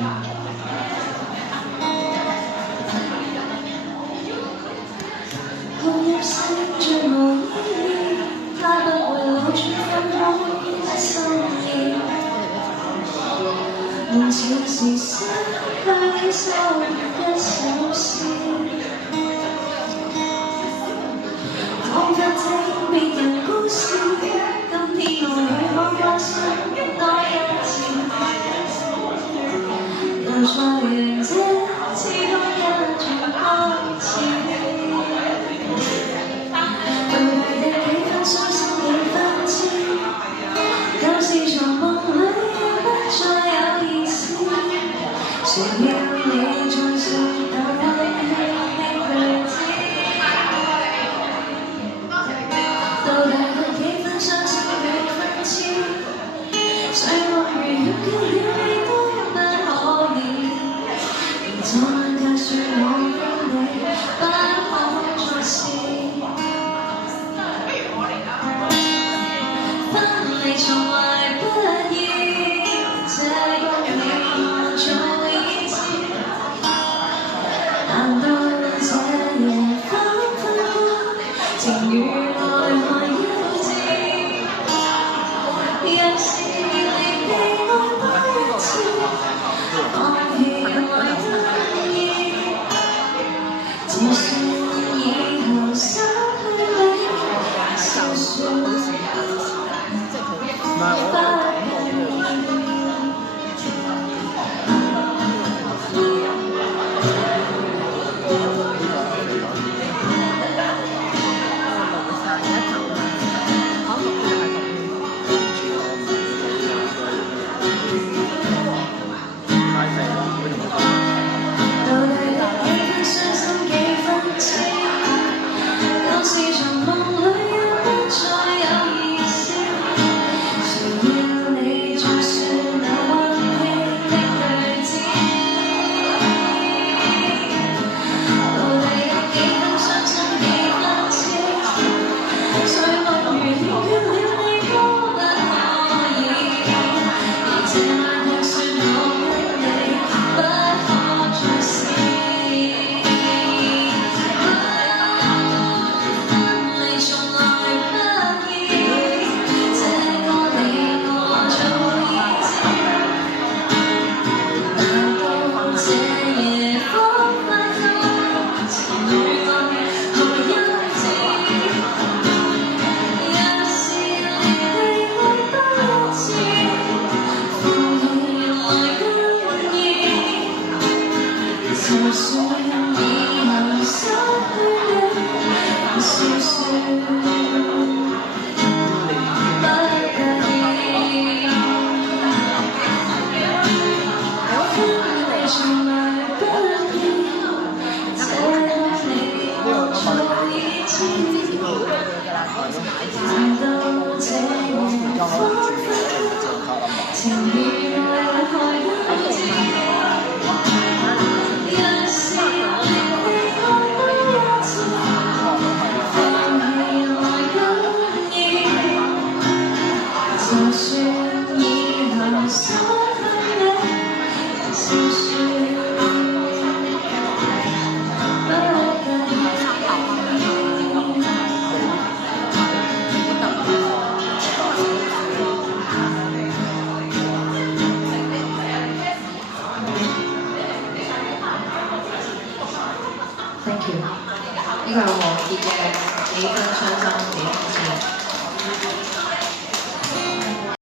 紅葉色最無意義，它不會露出分開的心意。夢似是失去收一首詩，彷彿聽別人故事。今天我許可發生多一次，又再讓這次多一場開始。對你的幾分傷心幾分痴，舊事從夢裏也不再有意思。誰要你再說那溫馨的句子？到底有幾分傷心幾分痴？誰落雨要叫了你都不可以，而昨晚卻說我跟你不可再試。分離從來不易，這個你我早已知。難道這樣分開，情與愛還要知？若是你被愛多一次，放棄愛得意，就算以後失去你，就算。Thank you。呢個係王傑嘅幾分傷心幾分。